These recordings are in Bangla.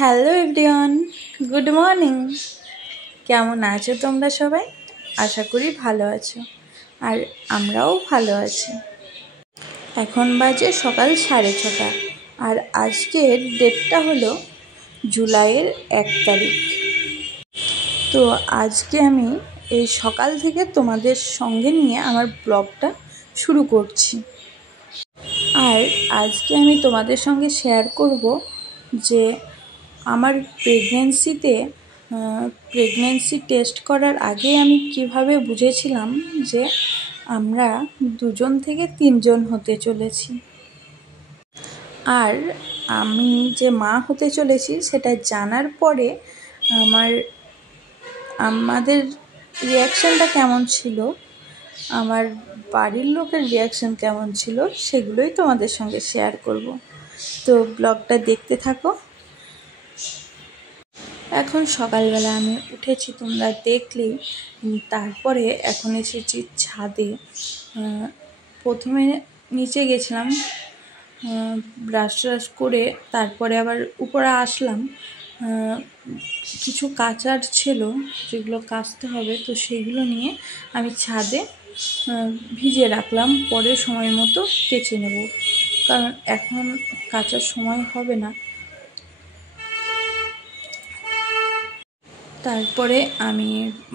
Hello everyone, good morning. কেমন আছো তোমরা সবাই? আশা করি ভালো আছো, আর আমরাও ভালো আছি। এখন বাজে সকাল 6:30, আর আজকের ডেটটা হলো জুলাইয়ের 1 তারিখ। তো আজকে আমি এই সকাল থেকে তোমাদের সঙ্গে নিয়ে আমার ব্লগটা শুরু করছি। আর আজকে আমি তোমাদের সঙ্গে শেয়ার করব যে আমার প্রেগন্যান্সি টেস্ট করার আগে আমি কিভাবে বুঝেছিলাম যে আমরা 2 থেকে 3 হতে চলেছি, আর আমি যে মা হতে চলেছি সেটা জানার পরে আমাদের রিয়াকশানটা কেমন ছিল, আমার বাড়ির লোকের রিয়াকশান কেমন ছিল, সেগুলোই তোমাদের সঙ্গে শেয়ার করব। তো ব্লগটা দেখতে থাকো। এখন সকালবেলা আমি উঠেছি, তোমরা দেখলেই। তারপরে এখন এসেছি ছাদে। প্রথমে নিচে গেছিলাম, ব্রাশ ট্রাশ করে তারপরে আবার উপরে আসলাম। কিছু কাচার ছিল যেগুলো কাচতে হবে, তো সেগুলো নিয়ে আমি ছাদে ভিজিয়ে রাখলাম, পরে সময় মতো কেচে নেব, কারণ এখন কাচার সময় হবে না। তারপরে আমি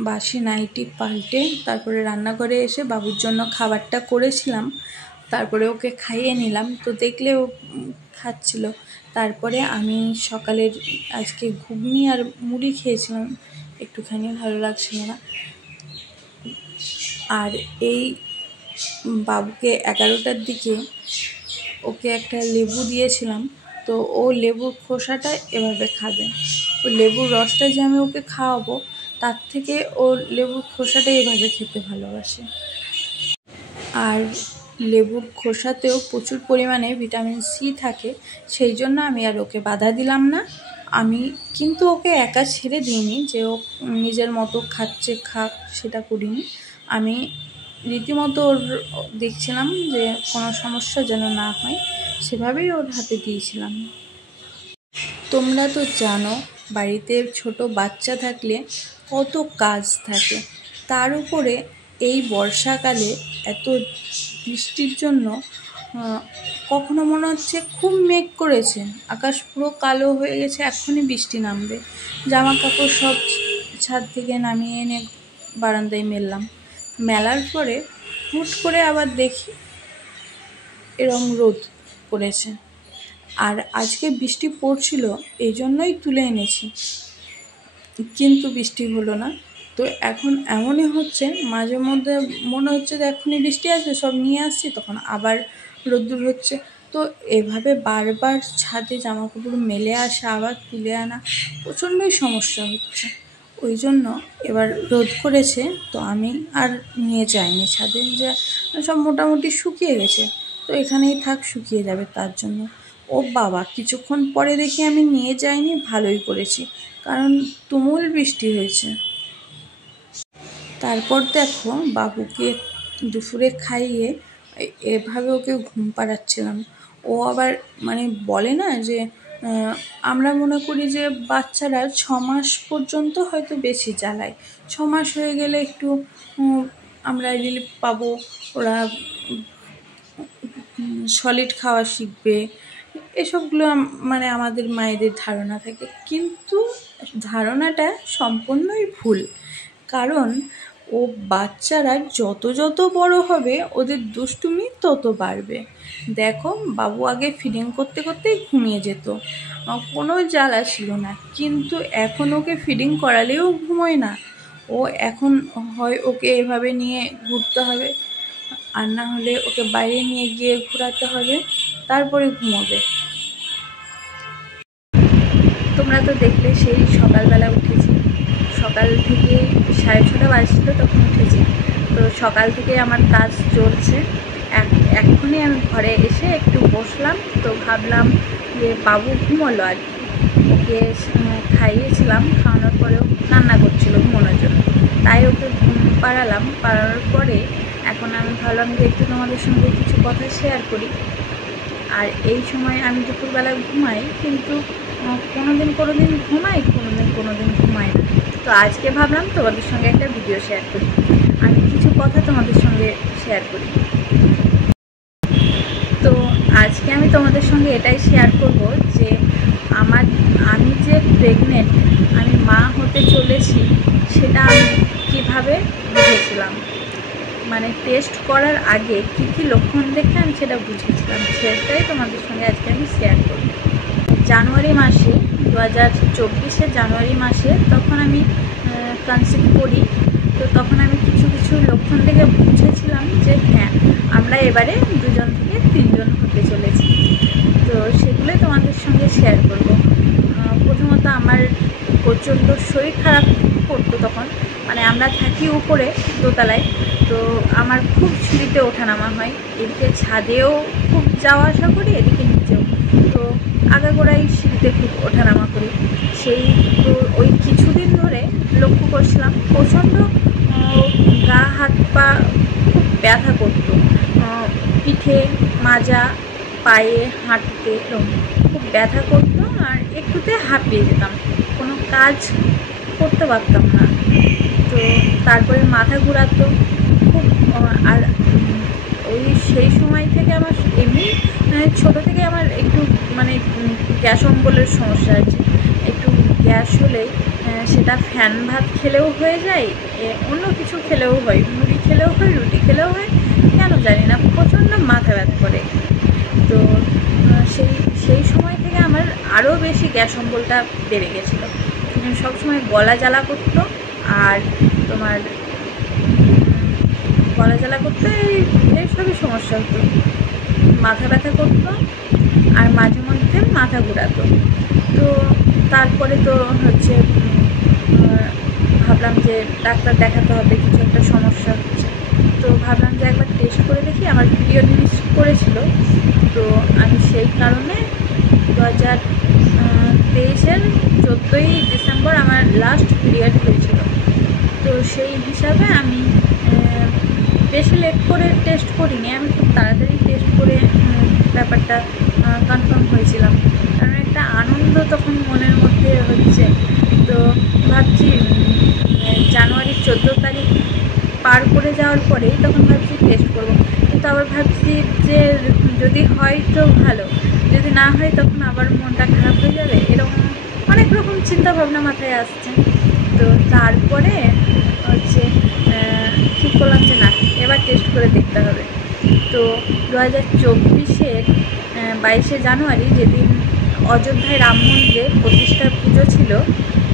বাসি নাইটি পাল্টে তারপরে রান্নাঘরে এসে বাবুর জন্য খাবারটা করেছিলাম, তারপরে ওকে খাইয়ে নিলাম। তো দেখলে ও খাচ্ছিল। তারপরে আমি সকালের আজকে ঘুগনি আর মুড়ি খেয়েছিলাম, একটুখানি ভালো লাগছিল না। আর এই বাবুকে 11টার দিকে ওকে একটা লেবু দিয়েছিলাম, তো ও লেবুর খোসাটা এভাবে খাবে। ও লেবুর রসটা যে আমি ওকে খাওয়াবো, তার থেকে ও লেবুর খোসাটা এভাবে খেতে ভালোবাসে। আর লেবুর খোসাতেও প্রচুর পরিমাণে ভিটামিন সি থাকে, সেই জন্য আমি আর ওকে বাধা দিলাম না। আমি কিন্তু ওকে একা ছেড়ে দিইনি যে ও নিজের মতো খাচ্ছে, খাক, সেটা করিনি। আমি রীতিমতো ওর দেখছিলাম যে কোনো সমস্যা যেন না হয়, সেভাবেই ওর হাতে দিয়েছিলাম। তোমরা তো জানো বাড়িতে ছোট বাচ্চা থাকলে কত কাজ থাকে, তার উপরে এই বর্ষাকালে এত বৃষ্টির জন্য কখনো মনে হচ্ছে খুব মেঘ করেছে, আকাশ পুরো কালো হয়ে গেছে, এক্ষুনি বৃষ্টি নামবে। জামা কাপড় সব ছাদ থেকে নামিয়ে এনে বারান্দায় মেলার পরে হুট করে আবার দেখি এরম রোদ পড়েছে। আর আজকে বৃষ্টি পড়ছিল, এই জন্যই তুলে এনেছি, কিন্তু বৃষ্টি হলো না। তো এখন এমনই হচ্ছে, মাঝে মধ্যে মনে হচ্ছে যে এখনই বৃষ্টি আসবে, সব নিয়ে আসছি, তখন আবার রোদ্দুর হচ্ছে। তো এভাবে বারবার ছাদে জামা কাপড় মেলে আসা আবার তুলে আনা প্রচণ্ডই সমস্যা হচ্ছে। ওই জন্য এবার রোদ করেছে, তো আমি আর নিয়ে যাইনি ছাদে, যে সব মোটামুটি শুকিয়ে গেছে, তো এখানেই থাক, শুকিয়ে যাবে। তার জন্য ও বাবা, কিছুক্ষণ পরে দেখি আমি নিয়ে যাইনি, ভালোই করেছি, কারণ তুমুল বৃষ্টি হয়েছে। তারপর দেখো বাবুকে দুপুরে খাইয়ে এভাবে ওকে ঘুম পাড়াচ্ছিলাম। ও আবার বলে না যে আমরা মনে করি যে বাচ্চারা 6 মাস পর্যন্ত হয়তো বেশি জ্বালায়, 6 মাস হয়ে গেলে একটু আমরা রিলিফ পাবো, ওরা সলিড খাওয়া শিখবে, এসবগুলো আমাদের মায়েদের ধারণা থাকে, কিন্তু ধারণাটা সম্পূর্ণই ভুল। কারণ ও বাচ্চারা যত বড় হবে ওদের দুষ্টুমি তত বাড়বে। দেখো বাবু আগে ফিডিং করতে করতেই ঘুমিয়ে যেত, কোনো জ্বালা ছিল না, কিন্তু এখন ওকে ফিডিং করালেও ঘুমোয় না। ও এখন হয় ওকে এভাবে নিয়ে ঘুরতে হবে, আর না হলে ওকে বাইরে নিয়ে গিয়ে ঘোরাতে হবে, তারপরে ঘুমোবে। তোমরা তো দেখলে সেই সকালবেলা উঠেছি, সকাল থেকে 6:30 বাজছিল তখন উঠেছি। তো সকাল থেকে আমার কাজ চলছে। এক্ষুনি আমি ঘরে এসে একটু বসলাম, তো ভাবলাম যে বাবু ঘুমোলো আর কি, ওকে খাইয়েছিলাম, খাওয়ানোর পরেও কান্না করছিল ঘুমানোর জন্য, তাই ওকে ঘুম পাড়ালাম। পাড়ানোর পরে এখন আমি ভাবলাম যে একটু তোমাদের সঙ্গে কিছু কথা শেয়ার করি। আর এই সময় আমি দুপুরবেলা ঘুমাই, কিন্তু কোনো দিন ঘুমাই, কোনো দিন ঘুমাই না। তো আজকে ভাবলাম তোমাদের সঙ্গে একটা ভিডিও শেয়ার করি, আমি কিছু কথা তোমাদের সঙ্গে শেয়ার করি। তো আজকে আমি তোমাদের সঙ্গে এটাই শেয়ার করব যে আমি যে প্রেগনেন্ট, আমি মা হতে চলেছি, সেটা আমি কীভাবে বুঝেছিলাম, মানে টেস্ট করার আগে কি কি লক্ষণ দেখে আমি সেটা বুঝেছিলাম, সেটাই তোমাদের সঙ্গে আজকে আমি শেয়ার করব। জানুয়ারি মাসে 2024 জানুয়ারি মাসে তখন আমি কনসিভ করি। তো তখন আমি কিছু কিছু লক্ষণ দেখে বুঝেছিলাম যে হ্যাঁ, আমরা এবারে 2জন থেকে 3জন হতে চলেছি। তো সেগুলোই তোমাদের সঙ্গে শেয়ার করব। প্রথমত আমার প্রচণ্ড শরীর খারাপ করতো তখন, মানে আমরা থাকি উপরে দোতলায়, তো আমার খুব সিঁড়িতে ওঠানামা হয়, এদিকে ছাদেও খুব যাওয়া আসা করি, এদিকে নিচেও। তো আগাগোড়াই সিঁড়িতে খুব ওঠানামা করি। সেই তো ওই কিছুদিন ধরে লক্ষ্য করছিলাম প্রচণ্ড গা হাত পা খুব ব্যথা করতো, পিঠে মাজা, পায়ে, হাঁটুতে খুব ব্যথা করতো, আর একটুতে হাঁপিয়ে যেতাম, কোনো কাজ করতে পারতাম না। তো তারপরে মাথা ঘোরাতো খুব। আর ওই সেই সময় থেকে আমার এমনি ছোটো থেকে আমার একটু মানে গ্যাস অম্বলের সমস্যা আছে। একটু গ্যাস হলে সেটা ফ্যান ভাত খেলেও হয়ে যায়, অন্য কিছু খেলেও হয়, মুড়ি খেলেও হয়, রুটি খেলেও হয়, কেন জানি না প্রচণ্ড মাথা ব্যথা করে। তো সেই সময় থেকে আমার আরও বেশি গ্যাস অম্বলটা বেড়ে গেছিলো। সবসময় গলা জ্বালা করতো, আর তোমার গলা জ্বালা করতো, এইসবই সমস্যা হতো, মাথা ব্যথা করতো, আর মাঝে মধ্যে মাথা ঘোরাতো। তো তারপরে তো হচ্ছে ভাবলাম যে ডাক্তার দেখাতে হবে, কিছু একটা সমস্যা হচ্ছে। তো ভাবলাম যে একবার টেস্ট করে দেখি, আমার পিরিয়ড মিস করেছিল। তো আমি সেই কারণে 2023 14ই ডিসেম্বর আমার লাস্ট পিরিয়ড হয়েছিল। তো সেই হিসাবে আমি বেশি লেট করে টেস্ট করিনি, আমি খুব তাড়াতাড়ি টেস্ট করে ব্যাপারটা কনফার্ম হয়েছিলাম, কারণ একটা আনন্দ তখন মনের মধ্যে হচ্ছে। তো ভাবছি জানুয়ারির 14 তারিখ পার করে যাওয়ার পরেই তখন ভাবছি টেস্ট করবো, কিন্তু আবার ভাবছি যে যদি হয় তো ভালো, যদি না হয় তখন আবার মনটা খারাপ হয়ে যাবে, এরকম অনেক রকম চিন্তাভাবনা মাথায় আসছে। তো তারপরে হচ্ছে ঠিক করলাম যে না, এবার টেস্ট করে দেখতে হবে। তো 2024 22 জানুয়ারি, যেদিন অযোধ্যায় রাম মন্দিরে প্রতিষ্ঠার পুজো ছিল,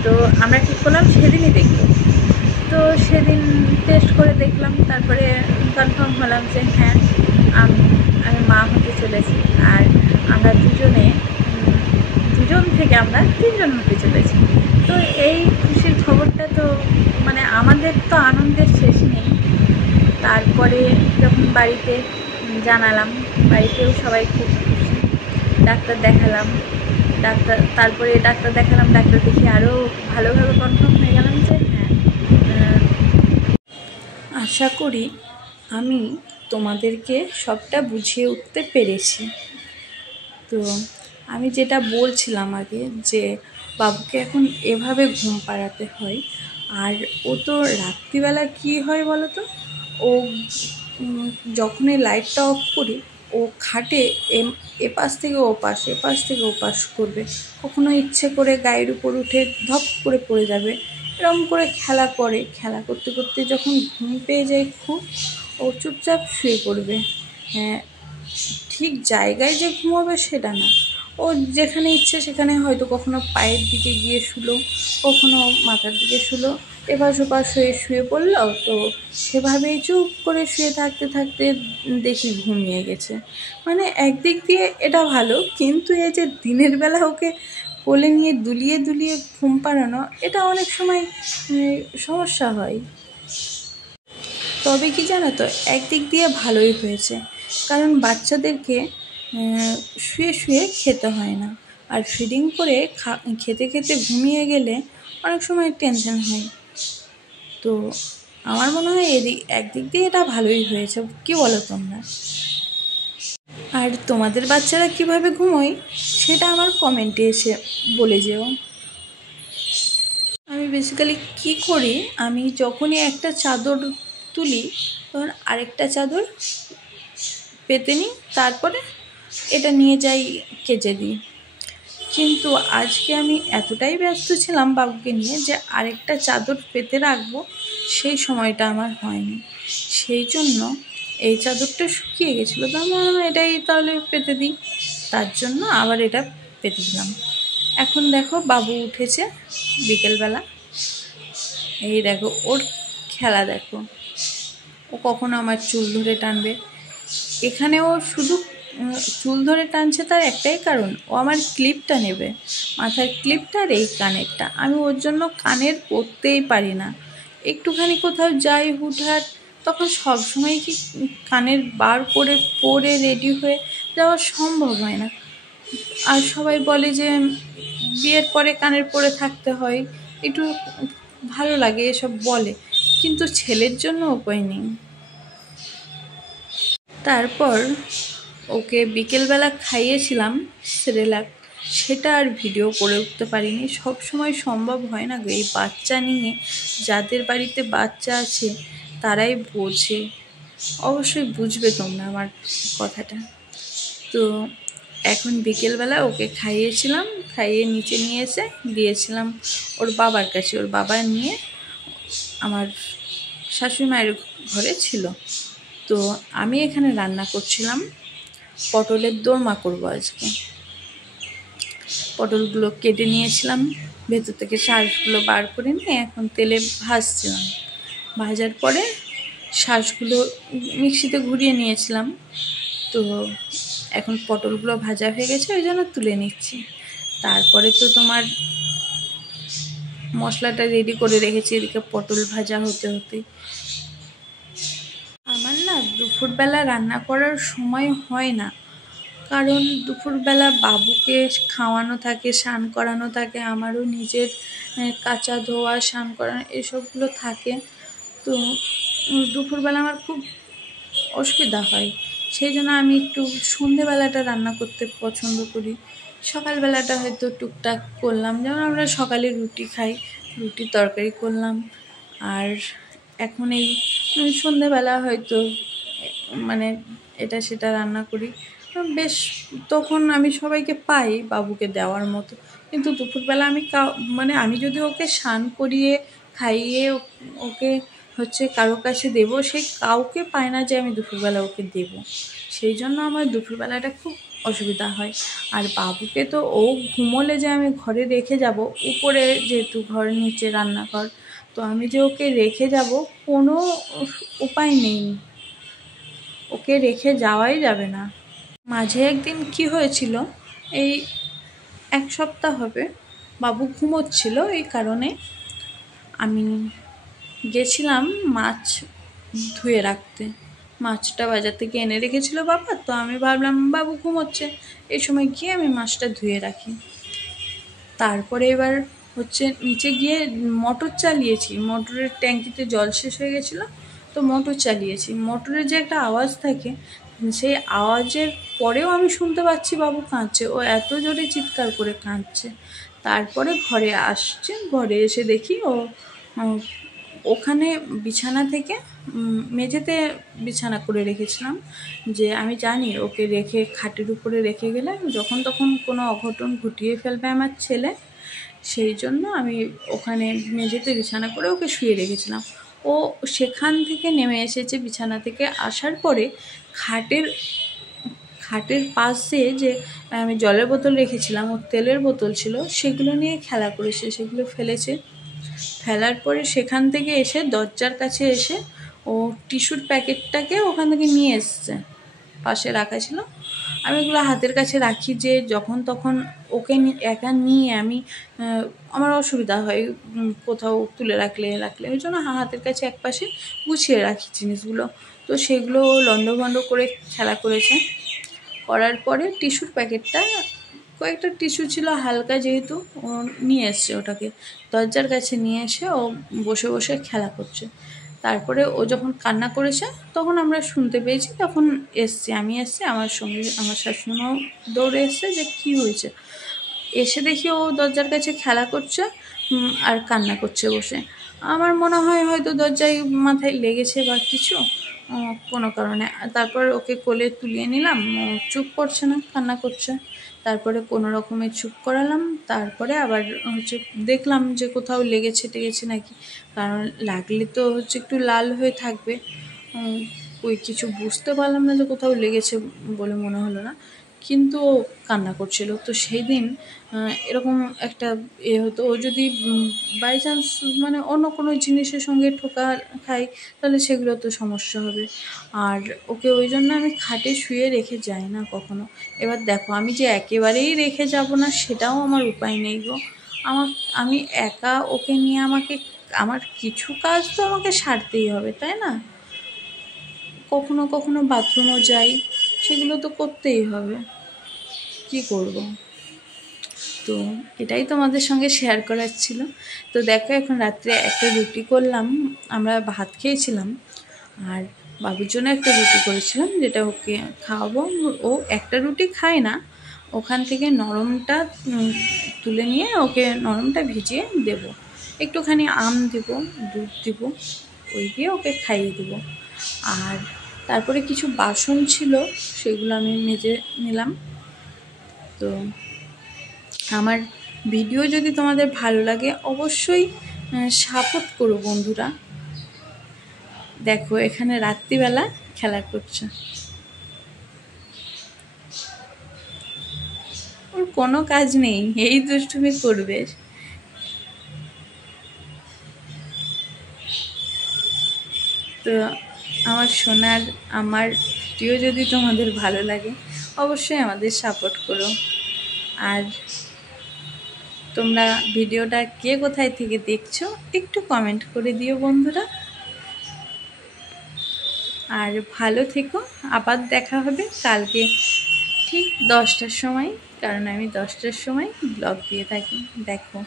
তো আমরা ঠিক করলাম সেদিনই দেখব। তো সেদিন টেস্ট করে দেখলাম, তারপরে কনফার্ম হলাম যে হ্যাঁ, আমি মা হতে চলেছি, আর আমরা দুজন থেকে আমরা 3জন হতে চলেছি। তো এই খুশির খবরটা তো মানে আমাদের তো আনন্দের শেষ নেই। তারপরে যখন বাড়িতে জানালাম, বাড়িতেও সবাই খুব খুশি। ডাক্তার দেখালাম, তারপরে ডাক্তার দেখে আরও ভালোভাবে কনফার্ম হয়ে গেলাম যে হ্যাঁ, আশা করি আমি তোমাদেরকে সবটা বুঝিয়ে উঠতে পেরেছি। তো আমি যেটা বলছিলাম আগে, যে বাবুকে এখন এভাবে ঘুম পাড়াতে হয়, আর ও তো রাত্রিবেলা কি হয় বলো তো, ও যখনই লাইটটা অফ করি, ও খাটে এপাশ থেকে ওপাশ করবে, কখনো ইচ্ছে করে গায়ের উপর উঠে ধপ করে পড়ে যাবে, এরকম করে খেলা করতে করতে যখন ঘুম পেয়ে যায় খুব, ও চুপচাপ শুয়ে পড়বে। হ্যাঁ, ঠিক জায়গায় যে ঘুমোবে সেটা না, ও যেখানে ইচ্ছে সেখানে হয়তো কখনো পায়ের দিকে গিয়ে শুলো, কখনো মাথার দিকে শুলো, এপাশ ওপাশ হয়ে শুয়ে পড়লো। তো সেভাবেই চুপ করে শুয়ে থাকতে থাকতে দেখি ঘুমিয়ে গেছে। মানে একদিক দিয়ে এটা ভালো, কিন্তু এই যে দিনের বেলা ওকে কোলে নিয়ে দুলিয়ে ঘুম পাড়ানো, এটা অনেক সময় সমস্যা হয়। তবে কি জানো তো, একদিক দিয়ে ভালোই হয়েছে, কারণ বাচ্চাদেরকে শুয়ে খেতে হয় না, আর ফিডিং করে খেতে ঘুমিয়ে গেলে অনেক সময় টেনশন হয়। তো আমার মনে হয় একদিক দিয়ে এটা ভালোই হয়েছে, কি বলো তোমরা? আর তোমাদের বাচ্চারা কিভাবে ঘুমোয় সেটা আমার কমেন্টে এসে বলে যেও। আমি বেসিক্যালি কি করি, আমি যখনই একটা চাদর তুলি তখন আরেকটা চাদর পেতে নিই, তারপরে এটা নিয়ে যাই কেচে দিই। কিন্তু আজকে আমি এতটাই ব্যস্ত ছিলাম বাবুকে নিয়ে যে আরেকটা চাদর পেতে রাখবো সেই সময়টা আমার হয়নি। সেই জন্য এই চাদরটা শুকিয়ে গেছিলো, তো আমি এটাই তাহলে পেতে দিই, তার জন্য আবার এটা পেতে দিলাম। এখন দেখো বাবু উঠেছে বিকেলবেলা, এই দেখো ওর খেলা দেখো, ও কখনো আমার চুল ধরে টানবে। এখানে ও শুধু চুল ধরে টানছে তার একটাই কারণ, ও আমার ক্লিপটা নেবে, মাথার ক্লিপটা আর এই কানেরটা। আমি ওর জন্য কানের পরতেই পারি না, একটুখানি কোথাও যাই হুটহাট তখন সবসময় কি কানের বার করে পরে রেডি হয়ে যাওয়া সম্ভব হয় না। আর সবাই বলে যে বিয়ের পরে কানের পরে থাকতে হয়, একটু ভালো লাগে এসব বলে, কিন্তু ছেলের জন্য উপায় নেই। তারপর ওকে বিকেলবেলা খাইয়েছিলাম সেরেলাক, সেটা আর ভিডিও করে উঠতে পারিনি, সব সময় সম্ভব হয় না গো। এই বাচ্চা নিয়ে যাদের বাড়িতে বাচ্চা আছে তারাই বোঝে, অবশ্যই বুঝবে তোমরা আমার কথাটা। তো এখন বিকেলবেলা ওকে খাইয়েছিলাম, খাইয়ে নিচে নিয়ে এসে দিয়েছিলাম ওর বাবার কাছে। ওর বাবা নিয়ে আমার শাশুড়ি মায়ের ঘরে ছিল। তো আমি এখানে রান্না করছিলাম পটলের দোরমা করবো আজকে। পটলগুলো কেটে নিয়েছিলাম, ভেতর থেকে শাঁসগুলো বার করে নিয়ে এখন তেলে ভাজছিলাম। ভাজার পরে শাঁসগুলো মিক্সিতে ঘুরিয়ে নিয়েছিলাম। তো এখন পটলগুলো ভাজা হয়ে গেছে, ওই জন্য তুলে নিচ্ছি। তারপরে তো তোমার মশলাটা রেডি করে রেখেছি, এদিকে পটল ভাজা হতে হতে। আমার না দুপুরবেলা রান্না করার সময় হয় না, কারণ দুপুরবেলা বাবুকে খাওয়ানো থাকে, স্নান করানো থাকে, আমারও নিজের কাচা ধোয়া স্নান করানো এসবগুলো থাকে। তো দুপুরবেলা আমার খুব অসুবিধা হয়, সেই জন্য আমি একটু সন্ধেবেলাটা রান্না করতে পছন্দ করি। সকালবেলাটা হয়তো টুকটাক করলাম, যেমন আমরা সকালে রুটি খাই, রুটির তরকারি করলাম। আর এখন এই সন্ধেবেলা হয়তো মানে এটা সেটা রান্না করি, বেশ তখন আমি সবাইকে পাই বাবুকে দেওয়ার মতো। কিন্তু দুপুরবেলা আমি মানে আমি যদি ওকে স্নান করিয়ে খাইয়ে ওকে হচ্ছে কারো কাছে দেবো, সেই কাউকে পায় না যে আমি দুপুরবেলা ওকে দেবো। সেই জন্য আমার দুপুরবেলাটা খুব অসুবিধা হয়। আর বাবুকে তো ও ঘুমোলে যে আমি ঘরে রেখে যাব, উপরে যেহেতু ঘরের নিচে রান্নাঘর, তো আমি যে ওকে রেখে যাব কোনো উপায় নেই, ওকে রেখে যাওয়াই যাবে না। মাঝে একদিন কি হয়েছিল, এই 1 সপ্তাহ হবে বাবু ঘুমোচ্ছিল, এই কারণে আমি গেছিলাম মাছ ধুয়ে রাখতে। মাছটা বাজার থেকে এনে রেখেছিল বাবা, তো আমি ভাবলাম বাবু ঘুমোচ্ছে, এই সময় গিয়ে আমি মাছটা ধুয়ে রাখি। তারপরে এবার হচ্ছে নিচে গিয়ে মোটর চালিয়েছি, মোটরের ট্যাঙ্কিতে জল শেষ হয়ে গেছিলো, তো মোটর চালিয়েছি। মোটরের যে একটা আওয়াজ থাকে, সেই আওয়াজের পরেও আমি শুনতে পাচ্ছি বাবু কাঁদছে, ও এত জোরে চিৎকার করে কাঁদছে। তারপরে ঘরে আসছে, ঘরে এসে দেখি ও ওখানে বিছানা থেকে মেঝেতে বিছানা করে রেখেছিলাম, যে আমি জানি ওকে রেখে খাটের উপরে রেখে গেলে যখন তখন কোনো অঘটন ঘটিয়ে ফেলবে আমার ছেলে, সেই জন্য আমি ওখানে মেঝেতে বিছানা করে ওকে শুয়ে রেখেছিলাম। ও সেখান থেকে নেমে এসেছে, বিছানা থেকে আসার পরে খাটের পাশে যে আমি জলের বোতল রেখেছিলাম, ওর তেলের বোতল ছিল, সেগুলো নিয়ে খেলা করেছে, সেগুলো ফেলেছে। ফেলার পরে সেখান থেকে এসে দরজার কাছে এসে ও টিস্যুর প্যাকেটটাকে ওখান থেকে নিয়ে এসছে, পাশে রাখা ছিল। আমি ওগুলো হাতের কাছে রাখি, যে যখন তখন ওকে একা নিয়ে আমি আমার অসুবিধা হয় কোথাও তুলে রাখলে, ওই জন্য হাতের কাছে একপাশে গুছিয়ে রাখি জিনিসগুলো। তো সেগুলো লণ্ডভণ্ড করে খেলা করেছে। করার পরে টিস্যুর প্যাকেটটা, কয়েকটা টিস্যু ছিল হালকা, যেহেতু ও নিয়ে এসছে ওটাকে দরজার কাছে নিয়ে এসে ও বসে বসে খেলা করছে। তারপরে ও যখন কান্না করেছে তখন আমরা শুনতে পেয়েছি, তখন আমি এসছি, আমার সঙ্গে আমার শাশুড়িমাও দৌড়ে এসছে যে কী হয়েছে। এসে দেখি ও দরজার কাছে খেলা করছে আর কান্না করছে বসে। আমার মনে হয় হয়তো দরজায় মাথায় লেগেছে বা কিছু কোনো কারণে। তারপর ওকে কোলে তুলিয়ে নিলাম, ও চুপ করছে না, কান্না করছে। তারপরে কোনো রকমে চুপ করালাম, তারপরে আবার হচ্ছে দেখলাম যে কোথাও লেগেছে টেগেছে নাকি, কারণ লাগলে তো হচ্ছে একটু লাল হয়ে থাকবে। ওই কিছু বুঝতে পারলাম না যে কোথাও লেগেছে বলে মনে হলো না, কিন্তু ও কান্না করছিল। তো সেই দিন এরকম একটা হতো, ও যদি বাই চান্স মানে অন্য কোনো জিনিসের সঙ্গে ঠোকা খাই তাহলে সেগুলো তো সমস্যা হবে। আর ওকে ওই জন্য আমি খাটে শুয়ে রেখে যাই না কখনো। এবার দেখো, আমি যে একেবারেই রেখে যাব না সেটাও আমার উপায় নেই গো। আমি একা ওকে নিয়ে আমার কিছু কাজ তো আমাকে সারতেই হবে, তাই না? কখনো কখনো বাথরুমও যাই, সেগুলো তো করতেই হবে, কি করব। তো এটাই তোমাদের সঙ্গে শেয়ার করার ছিল। তো দেখো, এখন রাত্রে একটা রুটি করলাম, আমরা ভাত খেয়েছিলাম, আর বাবুর জন্য একটা রুটি করেছিলাম যেটা ওকে খাওয়াবো। ও একটা রুটি খায় না, ওখান থেকে নরমটা তুলে নিয়ে ওকে নরমটা ভিজিয়ে দেব, একটুখানি আম দেব, দুধ দেব, ওই দিয়ে ওকে খাইয়ে দেবো। আর তারপরে কিছু বাসন ছিল, সেগুলো আমি মেজে নিলাম। তো আমার ভিডিও যদি তোমাদের ভালো লাগে অবশ্যই সাপোর্ট করো বন্ধুরা। দেখো, এখানে রাত্রিবেলা খেলা করছে, ওর কোনো কাজ নেই, এই দুষ্টুমি করবে। তো আমার সোনার, আমার ভিডিও যদি তোমাদের ভালো লাগে অবশ্যই আমাদের সাপোর্ট করো। আর তোমরা ভিডিওটা কে কোথায় থেকে দেখছো একটু কমেন্ট করে দিও বন্ধুরা। আর ভালো থেকো, আবার দেখা হবে কালকে ঠিক 10টার সময়, কারণ আমি 10টার সময় ব্লগ দিয়ে থাকি। দেখো।